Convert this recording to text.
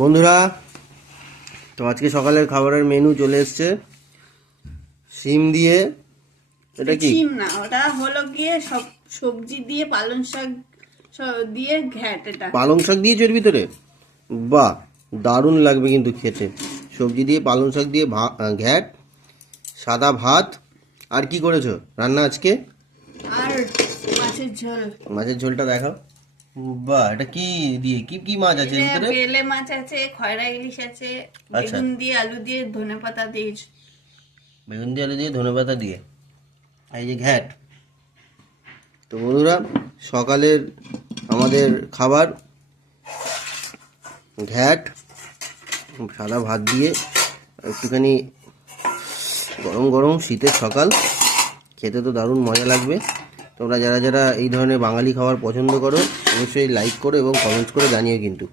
বন্ধুরা, তো আজকে সকালের খাবারের মেনু চলে এসছে শিম দিয়ে। এটা কি? শিম না, ওটা হলো গিয়ে সব সবজি দিয়ে পালং শাক দিয়ে ঘ্যাট। এটা পালং শাক দিয়েছে এর ভিতরে? বাহ, দারুণ লাগবে কিন্তু খেতে। সবজি দিয়ে পালং শাক দিয়ে ঘ্যাট, সাদা ভাত। আর কি করেছো রান্না আজকে? আর মাছের ঝোল। মাছের ঝোলটা দেখাও। বাহ, এটা কি দিয়ে কি কি মাছ আছে এর ভিতরে? বেলে মাছ আছে, খয়রা ইলিশ আছে, আচ্ছা। বেগুন দিয়ে আলু দিয়ে ধনেপাতা দিয়ে। বেগুন দিয়ে আলু দিয়ে ধনেপাতা দিয়ে, এই যে ঘ্যাট। তো বন্ধুরা, সকালের আমাদের খাবার ঘ্যাট, সাদা ভাত দিয়ে একটুখানি গরম গরম শীতের সকাল, খেতে তো দারুণ মজা লাগবে। তোমরা যারা যারা এই ধরনের বাঙালি খাবার পছন্দ করো অবশ্যই লাইক করো এবং কমেন্টস করে জানিও কিন্তু।